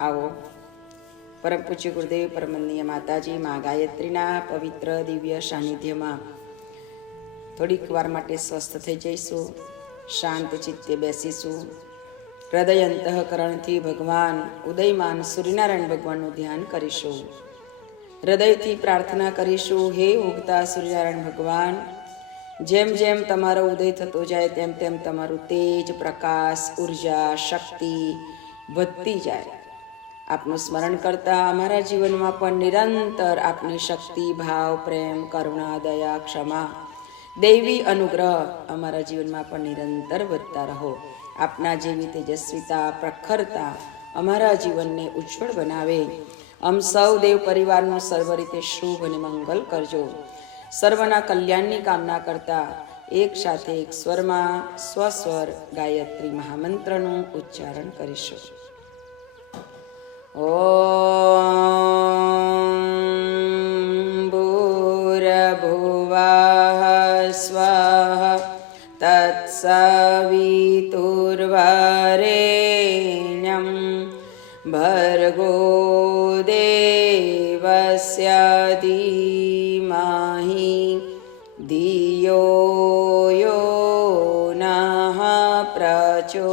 આવો પરમ પૂજ્ય ગુરુદેવ પરમનીય માતાજી માં ગાયત્રીના પવિત્ર દિવ્ય સાનિધ્યમાં થોડીક વાર માટે સ્વસ્થ થઈ જઈશું, શાંત ચિત્તે બેસીશું. હૃદય અંતઃકરણથી ભગવાન ઉદયમાન સૂર્યનારાયણ ભગવાનનું ધ્યાન કરીશું. હૃદયથી પ્રાર્થના કરીશું, હે ઉગતા સૂર્યનારાયણ ભગવાન, જેમ જેમ તમારો ઉદય થતો જાય તેમ તેમ તમારું તેજ, પ્રકાશ, ઉર્જા, શક્તિ વધતી જાય. આપનું સ્મરણ કરતા અમારા જીવનમાં પણ નિરંતર આપની શક્તિ, ભાવ, પ્રેમ, કરુણા, દયા, ક્ષમા, દૈવી અનુગ્રહ અમારા જીવનમાં પણ નિરંતર વધતા રહો. આપના જેવી તેજસ્વીતા, પ્રખરતા અમારા જીવનને ઉજ્જવળ બનાવે. આમ સૌ દેવ પરિવારનું સર્વ રીતે શુભ અને મંગલ કરજો. સર્વના કલ્યાણની કામના કરતા એક સાથે એક સ્વરમાં સ્વસ્વર ગાયત્રી મહામંત્રનું ઉચ્ચારણ કરીશું. ઓમ ભૂર્ભુવઃ સ્વઃ તત્સવિતુર્વરેણ્યં ભર્ગો દેવસ્ય ધીમહિ ધિયો યો નઃ પ્રચોદયાત.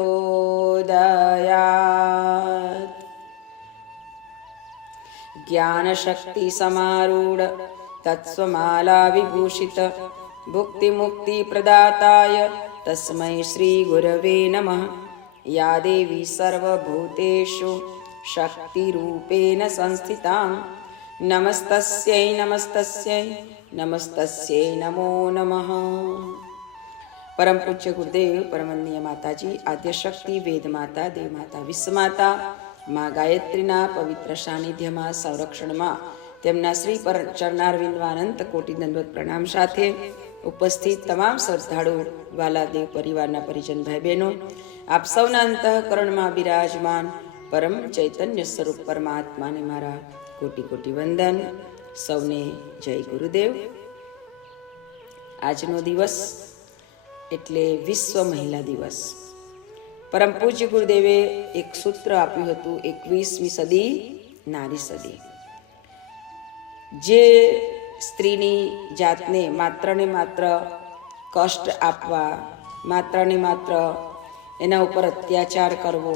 જ્ઞાન શક્તિ સમારૂઢ તત્સ્વમાલા વિભૂષિત ભુક્તિ મુક્તિ પ્રદાતાય તસ્મૈ શ્રી ગુરવે નમઃ. યા દેવી સર્વભૂતેષુ શક્તિરૂપેણ સંસ્થિતા નમસ્તસ્યૈ નમસ્તસ્યૈ નમસ્તસ્યૈ નમો નમઃ. પરમ પૂજ્ય ગુરુદેવ પરમનીય માતાજી, આદ્ય શક્તિ, વેદ માતા, દેવ માતા, વિશ્વ માતા માં ગાયત્રીના પવિત્ર સાનિધ્યમાં, સંરક્ષણમાં તેમના શ્રી પર ચરણારવિંદમાં અનંત કોટી દંડવત પ્રણામ સાથે ઉપસ્થિત તમામ શ્રદ્ધાળુ વાલા દેવ પરિવારના પરિજન ભાઈ બહેનો, આપ સૌના અંતઃકરણમાં બિરાજમાન પરમ ચૈતન્ય સ્વરૂપ પરમાત્માને મારા કોટી કોટી વંદન. સૌને જય ગુરુદેવ. આજનો દિવસ એટલે વિશ્વ મહિલા દિવસ. પરમ પૂજ્ય ગુરુદેવે એક સૂત્ર આપ્યું હતું, 21મી સદી નારી સદી. જે સ્ત્રીની જાતને માત્ર ને માત્ર કષ્ટ આપવા, માત્ર ને માત્ર એના ઉપર અત્યાચાર કરવો,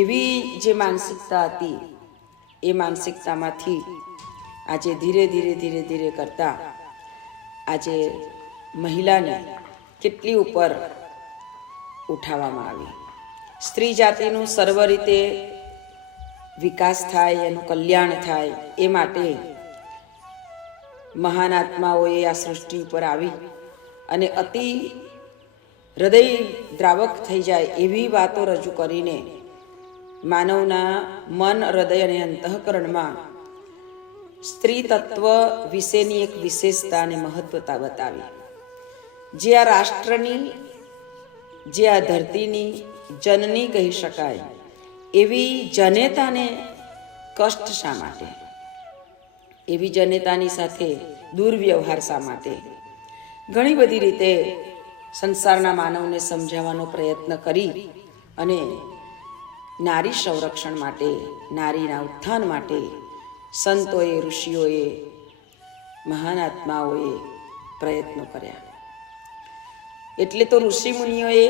એવી જે માનસિકતા હતી, એ માનસિકતામાંથી આજે ધીરે ધીરે ધીરે ધીરે કરતા આજે મહિલાને કેટલી ઉપર ઉઠાવવામાં આવી. સ્ત્રી જાતિનું સર્વ રીતે વિકાસ થાય, એનું કલ્યાણ થાય, એ માટે મહાન આત્માઓએ આ સૃષ્ટિ ઉપર આવી અને અતિ હૃદય દ્રાવક થઈ જાય એવી વાતો રજૂ કરીને માનવના મન, હૃદય અને અંતઃકરણમાં સ્ત્રી તત્વ વિશેની એક વિશેષતા અને મહત્વતા બતાવી. જે આ રાષ્ટ્રની, જે આ ધરતીની જનની કહી શકાય એવી જનેતાને કષ્ટ શા માટે? એવી જનેતાની સાથે દુર્વ્યવહાર શા માટે? ઘણી બધી રીતે સંસારના માનવને સમજાવવાનો પ્રયત્ન કરી અને નારી સંરક્ષણ માટે, નારીના ઉત્થાન માટે સંતોએ, ઋષિઓએ, મહાન આત્માઓએ પ્રયત્નો કર્યા. એટલે તો ઋષિ મુનિઓએ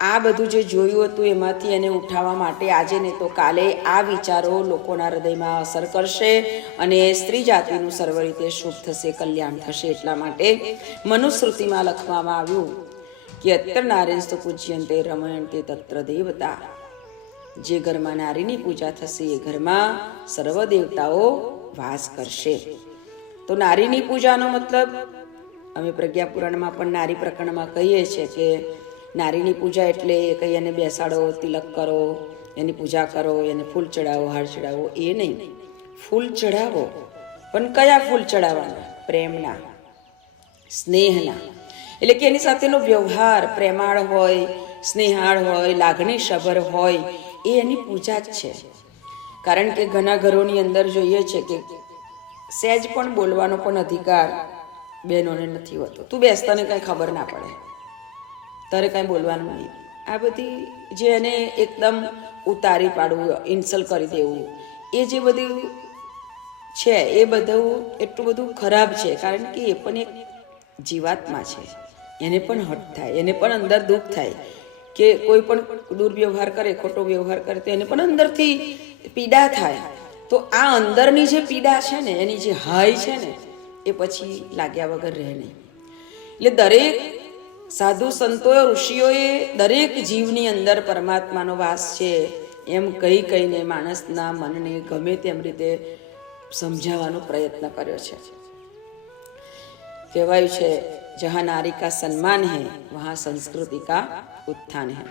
આ બધું જે જોયું હતું એમાંથી એને ઉઠાવવા માટે આજે ને તો કાલે આ વિચારો લોકોના હૃદયમાં અસર કરશે અને સ્ત્રી જાતિનું સર્વ રીતે શુભ થશે, કલ્યાણ થશે. એટલા માટે મનુસ્મૃતિમાં લખવામાં આવ્યું કે અત્તર નારીસ્તુ પૂજ્યંતે રમયંતે તત્ર દેવતા. જે ઘરમાં નારીની પૂજા થશે એ ઘરમાં સર્વ દેવતાઓ વાસ કરશે. તો નારીની પૂજાનો મતલબ અમે પ્રજ્ઞાપુરાણમાં પણ નારી પ્રકરણમાં કહીએ છીએ કે નારીની પૂજા એટલે કંઈ એને બેસાડો, તિલક કરો, એની પૂજા કરો, એને ફૂલ ચડાવો, હાર ચડાવો, એ નહીં. ફૂલ ચડાવો, પણ કયા ફૂલ ચડાવવાના? પ્રેમના, સ્નેહના. એટલે કે એની સાથેનો વ્યવહાર પ્રેમાળ હોય, સ્નેહાળ હોય, લાગણીસભર હોય, એ એની પૂજા જ છે. કારણ કે ઘણા ઘરોની અંદર જોઈએ છે કે સહેજ પણ બોલવાનો પણ અધિકાર બહેનોને નથી હોતો. તું બેસતાને કાંઈ ખબર ના પડે, તારે કાંઈ બોલવાનું નહીં. આ બધી જે એને એકદમ ઉતારી પાડવું, ઇન્સલ્ટ કરી દેવું, એ જે બધું છે એ બધું એટલું બધું ખરાબ છે. કારણ કે એ પણ એક જીવાત્મા છે, એને પણ હટ થાય, એને પણ અંદર દુઃખ થાય કે કોઈ પણ દુર્વ્યવહાર કરે, ખોટો વ્યવહાર કરે તો એને પણ અંદરથી પીડા થાય. તો આ અંદરની જે પીડા છે ને, એની જે હાય છે ને, એ પછી લાગ્યા વગર રહે નહીં. એટલે દરેક સાધુ સંતોએ, ઋષિઓએ દરેક જીવની અંદર પરમાત્માનો વાસ છે એમ કહીને માણસના મનને ગમે તેમ રીતે સમજાવવાનો પ્રયત્ન કર્યો છે. કહેવાયું છે, જहाँ नारी का सम्मान है वहाँ संस्कृति का उत्थान है.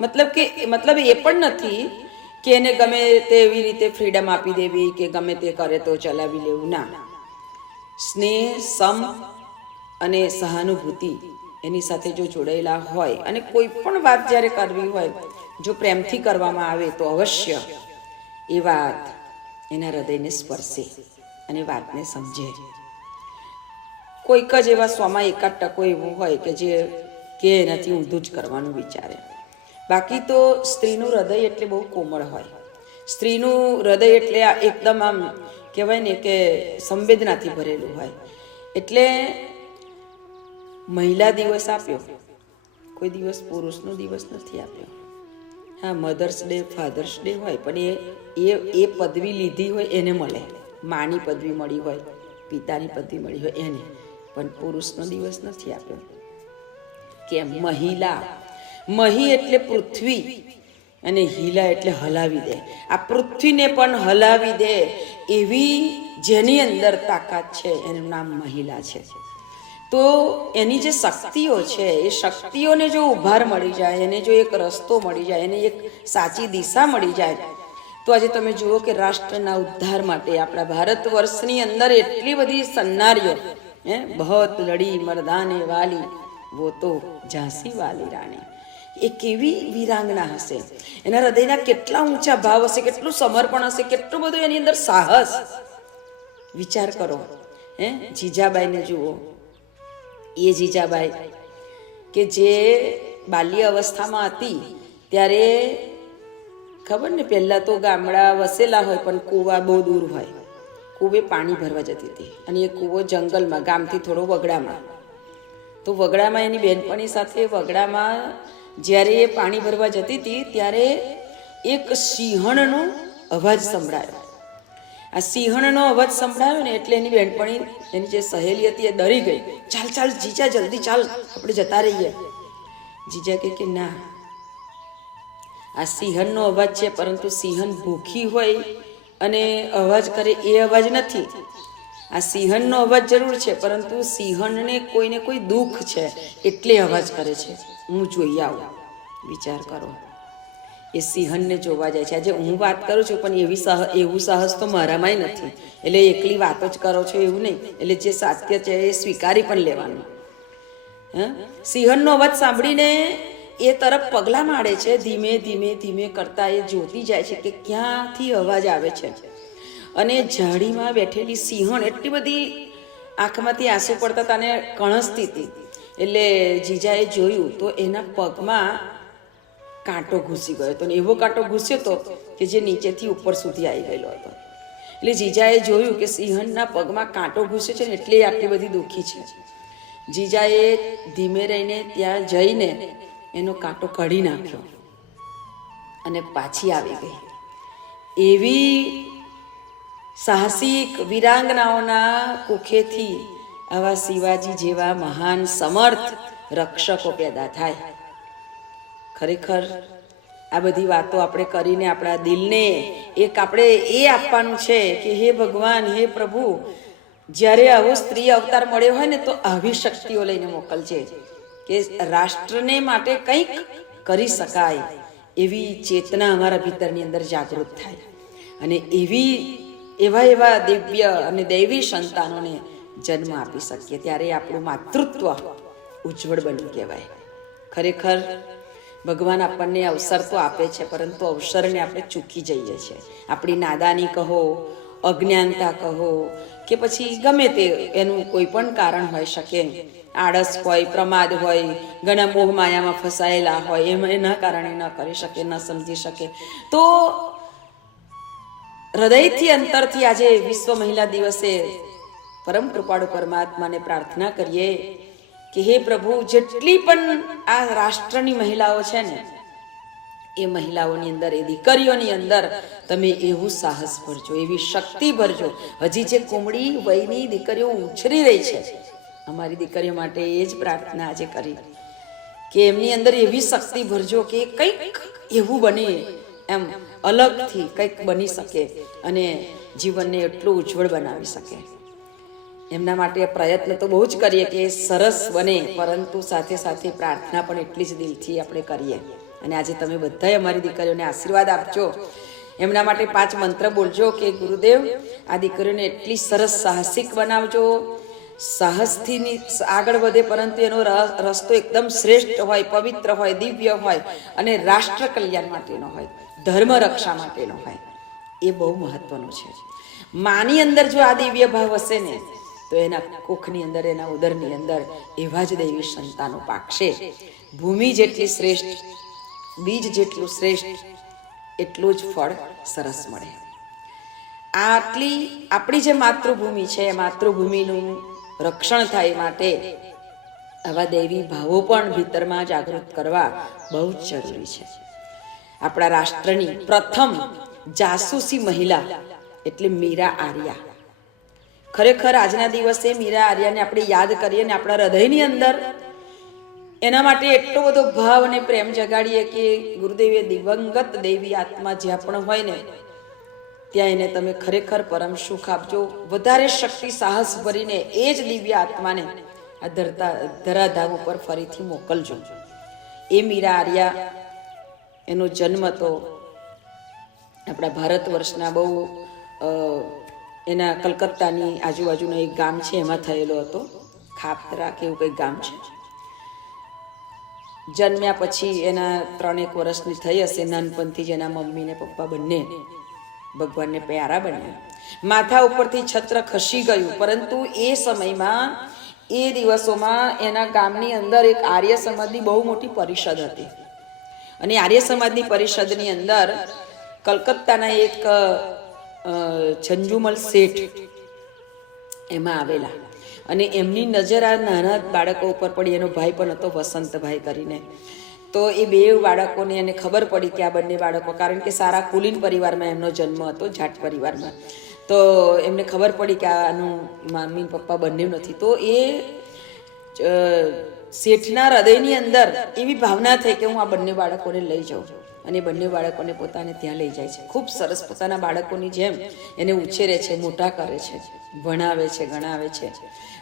મતલબ એ પણ નથી કે એને ગમે તેવી રીતે ફ્રીડમ આપી દેવી કે ગમે તે કરે તો ચલાવી લેવું. ના, સ્નેહ, સમ અને સહાનુભૂતિ એની સાથે જો જોડાયેલા હોય અને કોઈ પણ વાત જ્યારે કરવી હોય જો પ્રેમથી કરવામાં આવે તો અવશ્ય એ વાત એના હૃદયને સ્પર્શે અને વાતને સમજે. કોઈક જ એવા 100% એવું હોય કે એનાથી ઊંધું જ કરવાનું વિચારે. બાકી તો સ્ત્રીનું હૃદય એટલે બહુ કોમળ હોય. સ્ત્રીનું હૃદય એટલે એકદમ આમ કહેવાય ને કે સંવેદનાથી ભરેલું હોય. એટલે મહિલા દિવસ આપ્યો, કોઈ દિવસ પુરુષનો દિવસ નથી આપ્યો. હા, મધર્સ ડે, ફાધર્સ ડે હોય, પણ એ પદવી લીધી હોય એને મળે. માની પદવી મળી હોય, પિતાની પદવી મળી હોય એને, પણ પુરુષનો દિવસ નથી આપ્યો. કેમ? મહી એટલે પૃથ્વી અને હિલા એટલે હલાવી દે. આ પૃથ્વીને પણ હલાવી દે એવી જેની અંદર તાકાત છે એનું નામ મહિલા છે. તો એની જે શક્તિઓ છે એ શક્તિઓને જો ઉભાર મળી જાય, એને જો એક રસ્તો મળી જાય, એને એક સાચી દિશા મળી જાય, તો આજે તમે જુઓ કે રાષ્ટ્રના ઉદ્ધાર માટે આપણા ભારત વર્ષની અંદર એટલી બધી સન્નારીઓ, બહોત લડી મર્દાને વાલી વો તો ઝાંસી વાલી રાણી. એ કેવી વીરાંગના હશે, એના હૃદયના કેટલા ઊંચા ભાવ હશે, કેટલું સમર્પણ હશે, કેટલું બધું એની અંદર સાહસ. વિચાર કરો, જીજાબાઈને જુઓ. એ જીજાબાઈ કે જે બાલ્ય અવસ્થામાં હતી ત્યારે ખબર ને, પહેલાં તો ગામડા વસેલા હોય પણ કૂવા બહુ દૂર હોય. કૂવે પાણી ભરવા જતી હતી અને એ કૂવો જંગલમાં, ગામથી થોડો વગડામાં. તો વગડામાં એની બહેનપણી સાથે વગડામાં જ્યારે એ પાણી ભરવા જતી હતી ત્યારે એક સિંહણનો અવાજ સંભળાયો. આ સિંહણનો અવાજ સંભળાયો ને એટલે એની બહેનપણી, એની જે સહેલી હતી એ ડરી ગઈ. ચાલ જીજા, જલ્દી ચાલ, આપણે જતા રહીએ. જીજા કે ના, આ સિંહણનો અવાજ છે, પરંતુ સિંહણ ભૂખી હોય અને અવાજ કરે એ અવાજ નથી. આ સિંહણનો અવાજ જરૂર છે, પરંતુ સિંહણને કોઈને કોઈ દુઃખ છે એટલે અવાજ કરે છે. હું જોઈ આવું. વિચાર કરો, એ સિંહણને જોવા જાય છે. આજે હું વાત કરું છું પણ એવું સાહસ તો મારામાંય નથી. એટલે એકલી વાતો જ કરો છો એવું નહીં. એટલે જે સત્ય છે એ સ્વીકારી પણ લેવાનું. સિંહણનો અવાજ સાંભળીને એ તરફ પગલાં માંડે છે. ધીમે ધીમે ધીમે કરતા એ જોતી જાય છે કે ક્યાંથી અવાજ આવે છે. અને ઝાડીમાં બેઠેલી સિંહણ એટલી બધી આંખમાંથી આંસુ પડતા હતા અને કણસતી હતી. એટલે જીજાએ જોયું તો એના પગમાં કાંટો ઘૂસી ગયો હતો. એવો કાંટો ઘૂસ્યો હતો કે જે નીચેથી ઉપર સુધી આવી ગયેલો હતો. એટલે જીજાએ જોયું કે સિંહણના પગમાં કાંટો ઘૂસ્યો છે ને એટલે આટલી બધી દુઃખી છે. જીજાએ ધીમે રહીને ત્યાં જઈને એનો કાંટો કાઢી નાખ્યો અને પાછી આવી ગઈ. એવી સાહસિક વીરાંગનાઓના કુખેથી આવા શિવાજી જેવા મહાન સમર્થ રક્ષકો પેદા થાય. ખરેખર આ બધી વાતો આપણે કરીને આપણા દિલને એક આપણે એ આપવાનું છે કે હે ભગવાન, હે પ્રભુ, જ્યારે આવો સ્ત્રી અવતાર મળ્યો હોય ને તો આવી શક્તિઓ લઈને મોકલજે કે રાષ્ટ્રને માટે કંઈક કરી શકાય એવી ચેતના અમારા ભીતરની અંદર જાગૃત થાય અને એવા દિવ્ય અને દૈવી સંતાનોને જન્મ આપી શકીએ. ત્યારે આપણું માતૃત્વ ઉજ્જવળ બન્યું કહેવાય. ખરેખર ભગવાન આપણને અવસર તો આપે છે, પરંતુ અવસરને આપણે ચૂકી જઈએ છીએ. આપણી નાદાની કહો, અજ્ઞાનતા કહો કે પછી ગમે તે એનું કોઈ પણ કારણ હોઈ શકે, આળસ હોય, પ્રમાદ હોય, ઘણા મોહ માયામાં ફસાયેલા હોય, એના કારણે ન કરી શકે, ન સમજી શકે. તો હૃદયથી અંતરથી આજે વિશ્વ મહિલા દિવસે પરમ કૃપાળુ પરમાત્માને પ્રાર્થના કરીએ કે હે પ્રભુ, જેટલી પણ આ રાષ્ટ્રની મહિલાઓ છે ને, એ મહિલાઓની અંદર, એ દીકરીઓની અંદર તમે એવું સાહસ ભરજો, એવી શક્તિ ભરજો. હજી જે કુમળી વયની દીકરીઓ ઉછરી રહી છે, અમારી દીકરીઓ માટે એ જ પ્રાર્થના આજે કરી કે એમની અંદર એવી શક્તિ ભરજો કે કંઈક એવું બને, એમ અલગથી કંઈક બની શકે અને જીવનને એટલું ઉજ્જવળ બનાવી શકે. એમના માટે પ્રયત્ન તો બહુ જ કરીએ કે સરસ બને, પરંતુ સાથે સાથે પ્રાર્થના પણ એટલી જ દિલથી આપણે કરીએ. અને આજે તમે બધાએ અમારી દીકરીઓને આશીર્વાદ આપજો, એમના માટે 5 મંત્ર બોલજો કે ગુરુદેવ, આ દીકરીઓને એટલી સરસ સાહસિક બનાવજો, સાહસથી આગળ વધે, પરંતુ એનો રસ્તો એકદમ શ્રેષ્ઠ હોય, પવિત્ર હોય, દિવ્ય હોય અને રાષ્ટ્ર કલ્યાણ માટેનો હોય, ધર્મ રક્ષા માટેનો હોય. એ બહુ મહત્વનું છે. માની અંદર જો આ દિવ્ય ભાવ હશે ને, તો એના કુખની અંદર, એના ઉદરની અંદર એવા જ દૈવી સંતાનો પાકશે. ભૂમિ જેટલી શ્રેષ્ઠ, બીજ જેટલું શ્રેષ્ઠ, એટલું જ ફળ સરસ મળે. આટલી આપણી જે માતૃભૂમિ છે, માતૃભૂમિનું રક્ષણ થાય માટે આવા દૈવી ભાવો પણ ભીતરમાં જાગૃત કરવા બહુ જ જરૂરી છે. આપણા રાષ્ટ્રની પ્રથમ જાસૂસી મહિલા એટલે મીરા આર્યા. ખરેખર આજના દિવસે મીરા આર્યાને આપણે યાદ કરીએ ને આપણા હૃદયની અંદર એના માટે એટલો બધો ભાવ અને પ્રેમ જગાડીએ કે ગુરુદેવે દિવંગત દેવી આત્મા જ્યાં પણ હોય ને, ત્યાં એને તમે ખરેખર પરમ સુખ આપજો. વધારે શક્તિ, સાહસ ભરીને એ જ દિવ્ય આત્માને આ ધરાધામ ઉપર ફરીથી મોકલજો. એ મીરા આર્યા, એનો જન્મ તો આપણા ભારત વર્ષના બહુ એના કલકત્તાની આજુબાજુનું એક ગામ છે એમાં થયેલો હતો. ખાપરા કે એવું કંઈક ગામ છે. જન્મ્યા પછી એના 3-1 વર્ષની થઈ હશે. નાનપણથી જ એના મમ્મી ને પપ્પા બંને ભગવાનને પ્યારા બન્યા. માથા ઉપરથી છત્ર ખસી ગયું, પરંતુ એ સમયમાં, એ દિવસોમાં એના ગામની અંદર એક આર્ય સમાજની બહુ મોટી પરિષદ હતી. અને આર્ય સમાજની પરિષદની અંદર કલકત્તાના એક છંજુમલ શેઠ એમાં આવેલા, અને એમની નજર આ નાના બાળકો ઉપર પડી. એનો ભાઈ પણ હતો, વસંતભાઈ કરીને. તો એ 2 બાળકોને એને ખબર પડી કે આ બંને બાળકો, કારણ કે સારા કુલીન પરિવારમાં એમનો જન્મ હતો, જાટ પરિવારમાં. તો એમને ખબર પડી કે આનું મમ્મી પપ્પા બંને નથી. તો એ શેઠના હૃદયની અંદર એવી ભાવના થઈ કે હું આ બંને બાળકોને લઈ જાઉં. અને બંને બાળકોને પોતાને ત્યાં લઈ જાય છે. ખૂબ સરસ પોતાના બાળકોની જેમ એને ઉછેરે છે, મોટા કરે છે, ભણાવે છે, ગણાવે છે.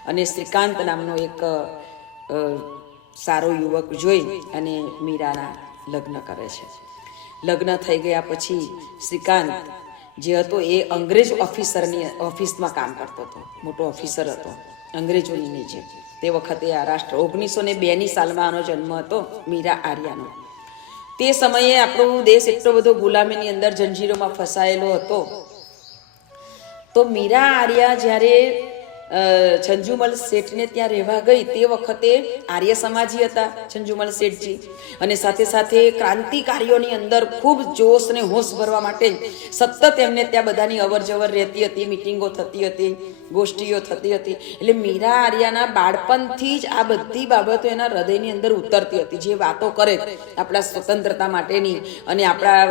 અને શ્રીકાંત નામનો એક સારો યુવક જોઈ અને મીરાના લગ્ન કરે છે. લગ્ન થઈ ગયા પછી શ્રીકાંત જે હતો એ અંગ્રેજ ઓફિસમાં કામ કરતો હતો, મોટો ઓફિસર હતો અંગ્રેજોની નીચે. તે વખતે આ રાષ્ટ્ર 1902ની સાલમાં આનો જન્મ હતો, મીરા આર્યાનો. તે સમયે આપણો દેશ એટલો બધો ગુલામીની અંદર જંજીરોમાં ફસાયેલો હતો. તો મીરા આર્યા જ્યારે છંજુમલ શેઠને ત્યાં રહેવા ગઈ, તે વખતે આર્ય સમાજી હતા છંજુમલ શેઠજી, અને સાથે સાથે ક્રાંતિકારીઓની અંદર ખૂબ જોશ અને હોશ ભરવા માટે સતત એમને ત્યાં બધાની અવર જવર રહેતી હતી, મિટિંગો થતી હતી, ગોષ્ઠીઓ થતી હતી. એટલે મીરા આર્યાના બાળપણથી જ આ બધી બાબતો એના હૃદયની અંદર ઉતરતી હતી. જે વાતો કરે આપણા સ્વતંત્રતા માટેની, અને આપણા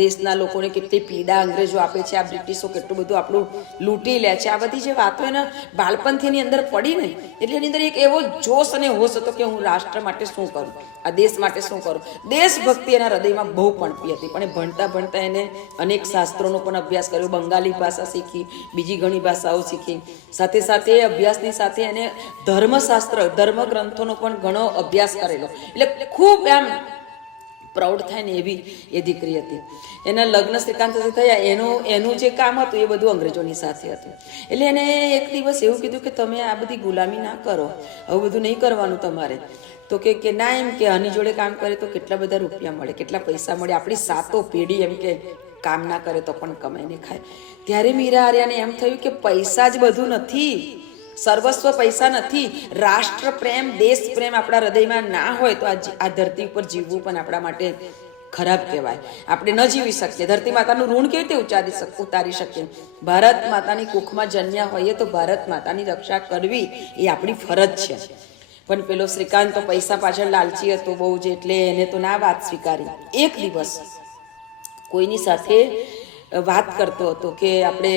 દેશના લોકોને કેટલી પીડા અંગ્રેજો આપે છે, આ બ્રિટિશો કેટલું બધું આપણું લૂંટી લે છે, આ બધી જે વાતો એના બાળપણથી એની અંદર પડી ને, એટલે એની અંદર એક એવો જોશ અને હોશ હતો કે હું રાષ્ટ્ર માટે શું કરું, આ દેશ માટે શું કરું. દેશભક્તિ એના હૃદયમાં બહુ પણપી હતી. પણ એ ભણતા ભણતા એને અનેક શાસ્ત્રોનો પણ અભ્યાસ કર્યો, બંગાળી ભાષા શીખી, બીજી ઘણી ભાષાઓ શીખી. સાથે સાથે અભ્યાસની સાથે એને ધર્મશાસ્ત્ર, ધર્મગ્રંથોનો પણ ઘણો અભ્યાસ કરેલો. એટલે ખૂબ એમ પ્રાઉડ થાય ને એવી એ દીકરી હતી. એના લગ્ન શ્રીકાંત સાથે થયા. એનું જે કામ હતું એ બધું અંગ્રેજોની સાથે હતું. એટલે એને એક દિવસ એવું કીધું કે તમે આ બધી ગુલામી ના કરો, આવું બધું નહીં કરવાનું તમારે. તો કે ના, એમ કે આની જોડે કામ કરે તો કેટલા બધા રૂપિયા મળે, કેટલા પૈસા મળે, આપણી 7 પેઢી એમ કે કામ ના કરે તો પણ કમાઈને ખાય. ત્યારે મીરા આર્યાને એમ થયું કે પૈસા જ બધું નથી, સર્વસ્વ પૈસા નથી. રાષ્ટ્ર પ્રેમ, દેશ પ્રેમ આપણા હૃદયમાં ના હોય તો આ ધરતી ઉપર જીવવું પણ આપણા માટે ખરાબ કહેવાય. આપણે ન જીવી શકીએ. ધરતી માતાનું ઋણ કેવી રીતે ઉતારી શકીએ? ભારત માતાની કુખમાં જન્મ્યા હોઈએ તો ભારત માતાની રક્ષા કરવી એ આપણી ફરજ છે. પણ પેલો શ્રીકાંત તો પૈસા પાછળ લાલચી હતો બહુ જ, એટલે એને તો ના વાત સ્વીકારી. એક દિવસ કોઈની સાથે વાત કરતો હતો કે આપણે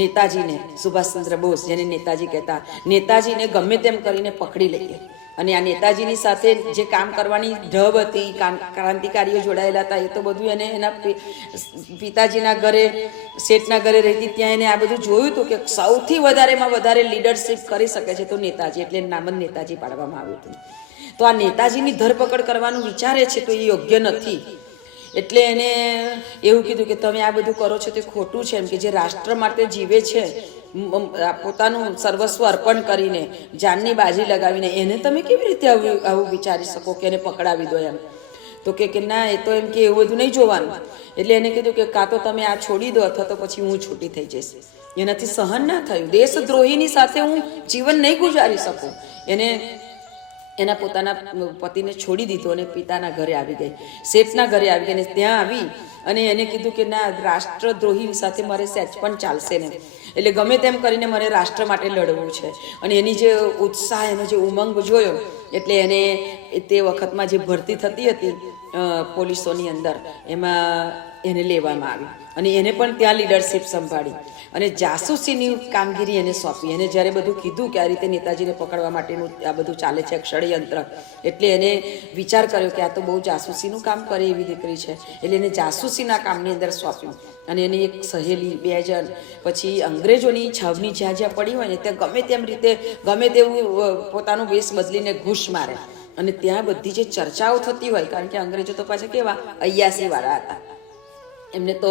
નેતાજીને, સુભાષચંદ્ર બોઝ જેને નેતાજી કહેતા, નેતાજીને ગમે તેમ કરીને પકડી લઈએ. અને આ નેતાજીની સાથે જે કામ કરવાની ઢબ હતી, ક્રાંતિકારીઓ જોડાયેલા હતા, એ તો બધું એને એના પિતાજીના ઘરે, શેઠના ઘરે રહેતી, ત્યાં એને આ બધું જોયું હતું કે સૌથી વધારેમાં વધારે લીડરશિપ કરી શકે છે તો નેતાજી, એટલે નામ જ નેતાજી પાડવામાં આવ્યું હતું. તો આ નેતાજીની ધરપકડ કરવાનું વિચારે છે તો એ યોગ્ય નથી. એટલે એને એવું કીધું કે તમે આ બધું કરો છો તે ખોટું છે. એમ કે જે રાષ્ટ્ર માટે જીવે છે, પોતાનું સર્વસ્વ અર્પણ કરીને, જાનની બાજી લગાવીને, એને તમે કેવી રીતે આવું વિચારી શકો કે એને પકડાવી દો એમ? તો કે ના, એ તો એમ કે એવું બધું નહીં જોવાનું. એટલે એને કીધું કે કાં તો તમે આ છોડી દો અથવા તો પછી હું છૂટી થઈ જઈશ. એનાથી સહન ના થયું. દેશદ્રોહીની સાથે હું જીવન નહીં ગુજારી શકું. એને એના પોતાના પતિને છોડી દીધો અને પિતાના ઘરે આવી ગઈ, શેઠના ઘરે આવી ગઈ. અને ત્યાં આવી અને એને કીધું કે ના, રાષ્ટ્રદ્રોહી સાથે મારે સહેજ પણ ચાલશે ને, એટલે ગમે તેમ કરીને મારે રાષ્ટ્ર માટે લડવું છે. અને એની જે ઉત્સાહ, એનો જે ઉમંગ જોયો, એટલે એને તે વખતમાં જે ભરતી થતી હતી પોલીસોની અંદર, એમાં એને લેવામાં આવી અને એને પણ ત્યાં લીડરશિપ સંભાળી અને જાસૂસીની કામગીરી એને સોંપી. એને જ્યારે બધું કીધું કે આ રીતે નેતાજીને પકડવા માટેનું આ બધું ચાલે છે, ષડયંત્ર, એટલે એને વિચાર કર્યો કે આ તો બહુ જાસૂસીનું કામ કરે એવી દીકરી છે. એટલે એને જાસૂસીના કામની અંદર સોંપ્યું. અને એની એક સહેલી, 2 જણ, પછી અંગ્રેજોની છાવણી જ્યાં જ્યાં પડી હોય ને ત્યાં ગમે તેમ રીતે, ગમે તેવું પોતાનું વેશ બદલીને ઘૂસ મારે. અને ત્યાં બધી જે ચર્ચાઓ થતી હોય, કારણ કે અંગ્રેજો તો પાછા કેવા અય્યાસીવાળા હતા, એમને તો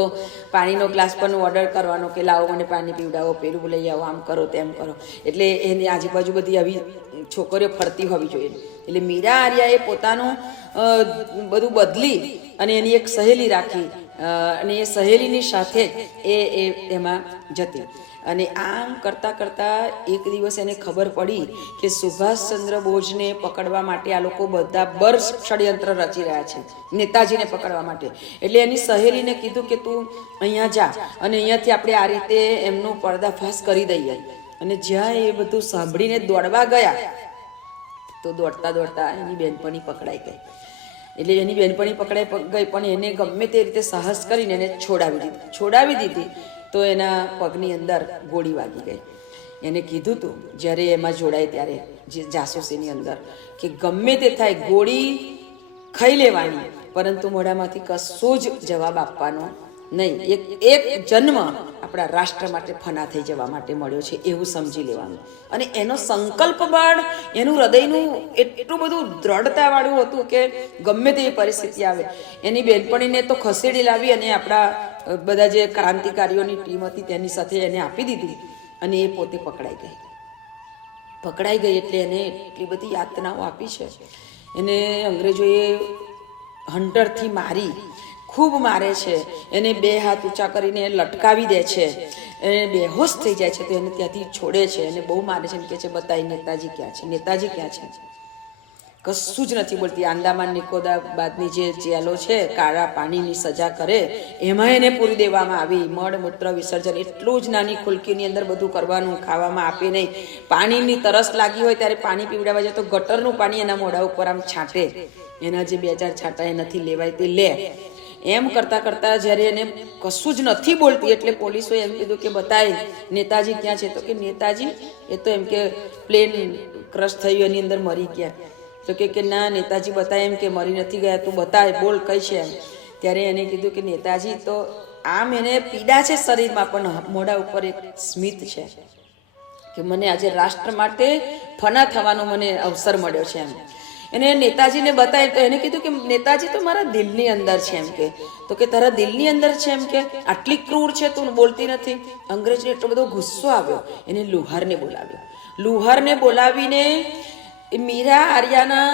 પાણીનો ગ્લાસ પણ ઓર્ડર કરવાનો કે લાવો મને પાણી પીવડાવો, પેલું લઈ આવો, આમ કરો તેમ કરો. એટલે એની આજુબાજુ બધી આવી છોકરીઓ ફરતી હોવી જોઈએ. એટલે મીરા આર્યાએ પોતાનું બધું બદલી અને એની એક સહેલી રાખી અને એ સહેલીની સાથે એ એમાં જતી. અને આમ કરતાં કરતાં એક દિવસ એને ખબર પડી કે સુભાષચંદ્ર બોઝને પકડવા માટે આ લોકો બધા ષડયંત્ર રચી રહ્યા છે, નેતાજીને પકડવા માટે. એટલે એની સહેલીને કીધું કે તું અહીંયા જા અને અહીંયાથી આપણે આ રીતે એમનો પર્દાફાશ કરી દઈએ. અને જ્યાં એ બધું સાંભળીને દોડવા ગયા તો દોડતા દોડતા એની બેનપણી પકડાઈ ગઈ. એટલે એની બેનપણી પકડાઈ ગઈ, પણ એને ગમે તે રીતે સાહસ કરીને એને છોડાવી દીધી. તો એના પગની અંદર ગોળી વાગી ગઈ. એને કીધું હતું જ્યારે એમાં જોડાય ત્યારે, જે જાસૂસીની અંદર, કે ગમે તે થાય ગોળી ખાઈ લેવાની, પરંતુ મોઢામાંથી કશું જ જવાબ આપવાનો નહીં. એક જન્મ આપણા રાષ્ટ્ર માટે ફના થઈ જવા માટે મળ્યો છે એવું સમજી લેવાનું. અને એનો સંકલ્પ બળ, એનું હૃદયનું એટલું બધું દ્રઢતાવાળું હતું કે ગમે તેવી પરિસ્થિતિ આવે, એની બેનપણીને તો ખસેડી લાવી અને આપણા બધા જે ક્રાંતિકારીઓની ટીમ હતી તેની સાથે એને આપી દીધી. અને એ પોતે પકડાઈ ગઈ. એટલે એને એટલી બધી યાતનાઓ આપી છે. એને અંગ્રેજોએ હંટરથી મારી, ખૂબ મારે છે. એને 2 હાથ ઊંચા કરીને લટકાવી દે છે, એને બેહોશ થઈ જાય છે તો એને ત્યાંથી છોડે છે. એને બહુ મારે છે. એને કહે છે બતાવી નેતાજી ક્યાં છે, નેતાજી ક્યાં છે? કશું જ નથી બોલતી. આંદામાન નિકોબારની જે જેલો છે, કાળા પાણીની સજા કરે, એમાં એને પૂરી દેવામાં આવી. મળ મૂત્ર વિસર્જન એટલું જ નાની ખુલકીની અંદર બધું કરવાનું, ખાવામાં આપે નહીં. પાણીની તરસ લાગી હોય ત્યારે પાણી પીવડાવવા જાય તો ગટરનું પાણી એના મોઢા ઉપર આમ છાંટે. એના જે 2-4 છાંટા એનાથી લેવાય તે લે. એમ કરતાં કરતાં જ્યારે એને કશું જ નથી બોલતી એટલે પોલીસોએ એમ કીધું કે બતાય નેતાજી ક્યાં છે? તો કે નેતાજી એ તો એમ કે પ્લેન ક્રશ થયું એની અંદર મરી ગયા. તો કે ના, નેતાજી બતાય એમ કે મરી નથી ગયા, તું બતાય, બોલ કઈ છે એમ. ત્યારે એને કીધું કે નેતાજી તો આમ એને પીડા છે શરીરમાં, પણ મોઢા ઉપર એક સ્મિત છે કે મને આજે રાષ્ટ્ર માટે ફના થવાનો મને અવસર મળ્યો છે એમ. એને નેતાજીને બતાવી તો એને કીધું કે નેતાજી તો મારા દિલની અંદર છે એમ કે. તો કે તારા દિલની અંદર છે એમ કે? આટલી ક્રૂર છે, તું બોલતી નથી. અંગ્રેજને એટલો બધો ગુસ્સો આવ્યો, એને લુહારને બોલાવ્યો. લુહારને બોલાવીને મીરા આર્યાના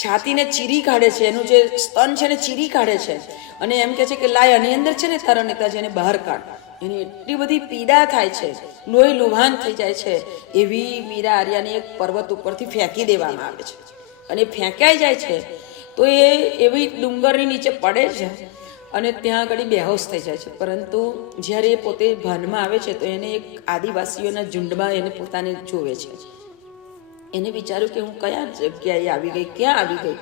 છાતીને ચીરી કાઢે છે, એનું જે સ્તન છે ને ચીરી કાઢે છે. અને એમ કહે છે કે લાય આની અંદર છે ને તારા નેતાજી, એને બહાર કાઢ. એની એટલી બધી પીડા થાય છે, લોહી લુહાન થઈ જાય છે. એવી મીરા આર્યાને એક પર્વત ઉપરથી ફેંકી દેવામાં આવે છે અને ફેંકાઈ જાય છે. તો એ એવી ડુંગરની નીચે પડે છે અને ત્યાં આગળ બેહોશ થઈ જાય છે. પરંતુ જ્યારે એ પોતે ભાનમાં આવે છે તો એને એક આદિવાસીઓના ઝુંડમાં એને પોતાને જોવે છે. એને વિચાર્યું કે હું કયા જગ્યાએ આવી ગઈ, ક્યાં આવી ગઈ,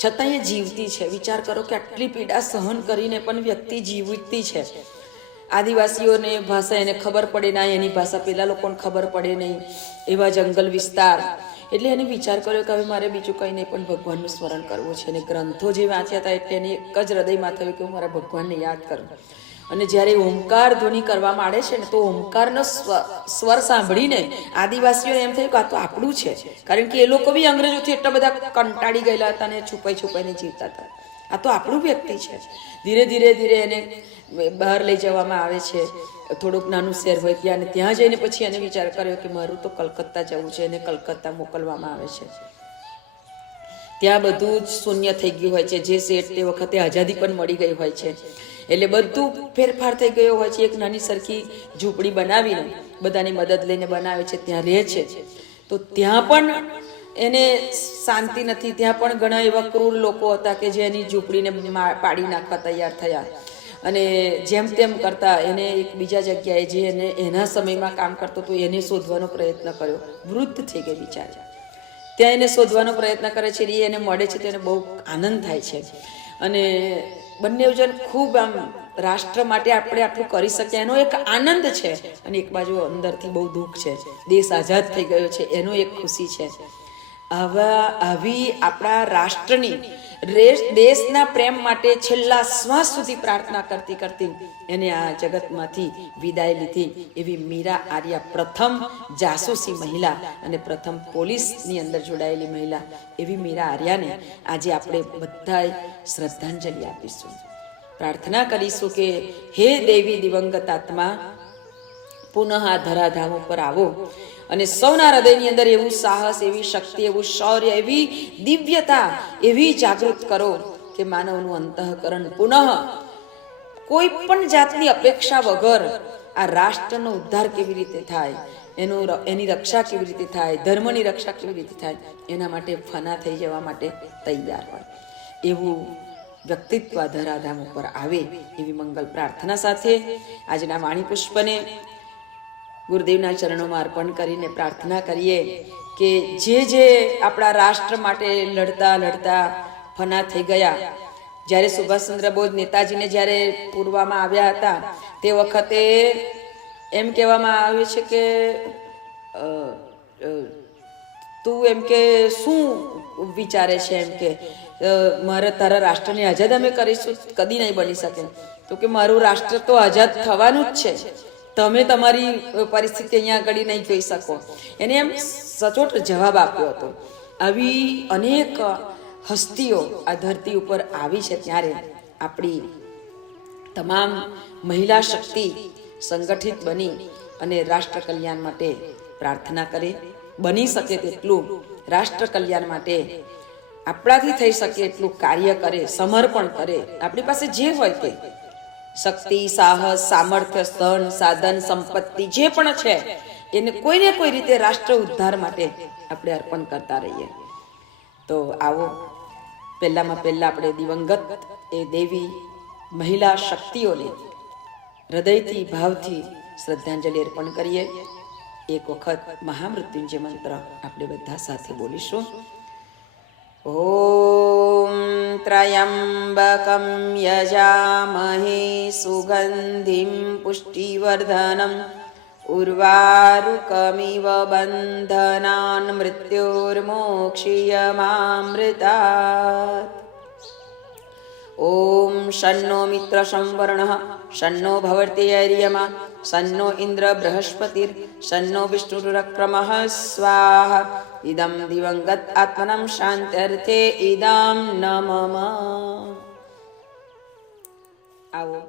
છતાં એ જીવતી છે. વિચાર કરો કે આટલી પીડા સહન કરીને પણ વ્યક્તિ જીવતી છે. આદિવાસીઓને ભાષા એને ખબર પડે ના, એની ભાષા પેલા લોકોને ખબર પડે નહીં, એવા જંગલ વિસ્તાર. એટલે એને વિચાર કર્યો કે હવે મારે બીજું કંઈ નહીં પણ ભગવાનનું સ્મરણ કરવું છે. અને ગ્રંથો જે વાંચ્યા હતા એટલે એને એક જ હૃદયમાં થયું કે હું મારા ભગવાનને યાદ કરું. અને જ્યારે ઓમકાર ધ્વનિ કરવા માંડે છે ને તો ઓમકારનો સ્વર સાંભળીને આદિવાસીઓને એમ થયું કે આ તો આપણું છે. કારણ કે એ લોકો બી અંગ્રેજોથી એટલા બધા કંટાળી ગયેલા હતા અને છુપાઈ છુપાઈને જીવતા હતા. આ તો આપણું વ્યક્તિ છે. ધીરે ધીરે ધીરે એને બહાર લઈ જવામાં આવે છે. થોડુંક નાનું શહેર હોય ત્યાં, અને ત્યાં જઈને પછી એને વિચાર કર્યો કે મારું તો કલકત્તા જવું છે. એને કલકત્તા મોકલવામાં આવે છે. ત્યાં બધું જ શૂન્ય થઈ ગયું હોય છે. જે શેઠ તે વખતે આઝાદી પણ મળી ગઈ હોય છે એટલે બધું ફેરફાર થઈ ગયો હોય છે. એક નાની સરખી ઝૂંપડી બનાવીને બધાની મદદ લઈને બનાવે છે, ત્યાં રહે છે. તો ત્યાં પણ એને શાંતિ નથી. ત્યાં પણ ઘણા એવા ક્રૂર લોકો હતા કે જે એની ઝૂંપડીને પાડી નાખવા તૈયાર થયા અને જેમ તેમ કરતા એને એક બીજા જગ્યાએ જે એને એના સમયમાં કામ કરતો હતો એને શોધવાનો પ્રયત્ન કર્યો. વૃદ્ધ થઈ ગઈ બિચારી. ત્યાં એને શોધવાનો પ્રયત્ન કરે છે. એ એને મળે છે તો એને બહુ આનંદ થાય છે. અને બંને જણ ખૂબ આમ રાષ્ટ્ર માટે આપણે આટલું કરી શકીએ એનો એક આનંદ છે. અને એક બાજુ અંદરથી બહુ દુઃખ છે. દેશ આઝાદ થઈ ગયો છે એનો એક ખુશી છે. આવી આપણા રાષ્ટ્રની દેશના પ્રેમ માટે છેલ્લા શ્વાસ સુધી પ્રાર્થના કરતી કરતી એને આ જગતમાંથી વિદાય લીધી. એવી મીરા આર્યા પ્રથમ જાસૂસી મહિલા અને પ્રથમ પોલીસની અંદર જોડાયેલી મહિલા એવી મીરા આર્યાને આજે આપણે બધાએ શ્રદ્ધાંજલિ આપીશું. પ્રાર્થના કરીશું કે હે દેવી દિવંગત આત્મા, પુનઃ આ ધરાધામ ઉપર આવો અને સૌના હૃદયની અંદર એવું સાહસ, એવી શક્તિ, એવું શૌર્ય, એવી દિવ્યતા એવી જાગૃત કરો કે માનવનું અંતઃકરણ પુનઃ કોઈ પણ જાતની અપેક્ષા વગર આ રાષ્ટ્રનો ઉદ્ધાર કેવી રીતે થાય, એની રક્ષા કેવી રીતે થાય, ધર્મની રક્ષા કેવી રીતે થાય, એના માટે ફના થઈ જવા માટે તૈયાર હોય એવું વ્યક્તિત્વ ધરાધામ ઉપર આવે એવી મંગલ પ્રાર્થના સાથે આજના વાણી પુષ્પને ગુરુદેવના ચરણોમાં અર્પણ કરીને પ્રાર્થના કરીએ કે જે આપણા રાષ્ટ્ર માટે લડતા લડતા ફના થઈ ગયા. જ્યારે સુભાષચંદ્ર બોઝ નેતાજીને જ્યારે પૂરવામાં આવ્યા હતા તે વખતે એમ કહેવામાં આવે છે કે તું એમ કે શું વિચારે છે, એમ કે મારે તારા રાષ્ટ્રને આઝાદ અમે કરીશું, કદી નહીં બની શકે. તો કે મારું રાષ્ટ્ર તો આઝાદ થવાનું જ છે, તમે તમારી પરિસ્થિતિ અહીંયા આગળ નહીં જોઈ શકો. એને એમ સચોટ જવાબ આપ્યો હતો. આવી અનેક હસ્તીઓ આ ધરતી ઉપર આવી છે ત્યારે આપણી તમામ મહિલા શક્તિ સંગઠિત બની અને રાષ્ટ્ર કલ્યાણ માટે પ્રાર્થના કરે. બની શકે તેટલું રાષ્ટ્ર કલ્યાણ માટે આપણાથી થઈ શકે એટલું કાર્ય કરે, સમર્પણ કરે. આપણી પાસે જે હોય તે શક્તિ, સાહસ, સામર્થ્ય, ધન, સાધન, સંપત્તિ જે પણ છે એને કોઈને કોઈ રીતે રાષ્ટ્ર ઉદ્ધાર માટે આપણે અર્પણ કરતા રહીએ. તો આવો પહેલામાં પહેલા આપણે દિવંગત એ દેવી મહિલા શક્તિઓને હૃદયથી ભાવથી શ્રદ્ધાંજલિ અર્પણ કરીએ. એક વખત મહામૃત્યુંજય મંત્ર આપણે બધા સાથે બોલીશું. ઓમ ત્રયંબકમ યજામહે સુગંધિમ પુષ્ટિવર્ધનમ ઉર્વારુકમિવ બંધનાન મૃત્યોર્મોક્ષીયમામૃતાત. ઓમ શન્નો મિત્ર સંવર્ણઃ શન્નો ભવર્તયર્યમા શન્નો ઇન્દ્ર બૃહસ્પતિર શન્નો વિષ્ણુરુક્રમઃ સ્વાહા. ઇદં દિવંગત આત્મનં શાંત્યર્થે ઇદં નમઃ. આવો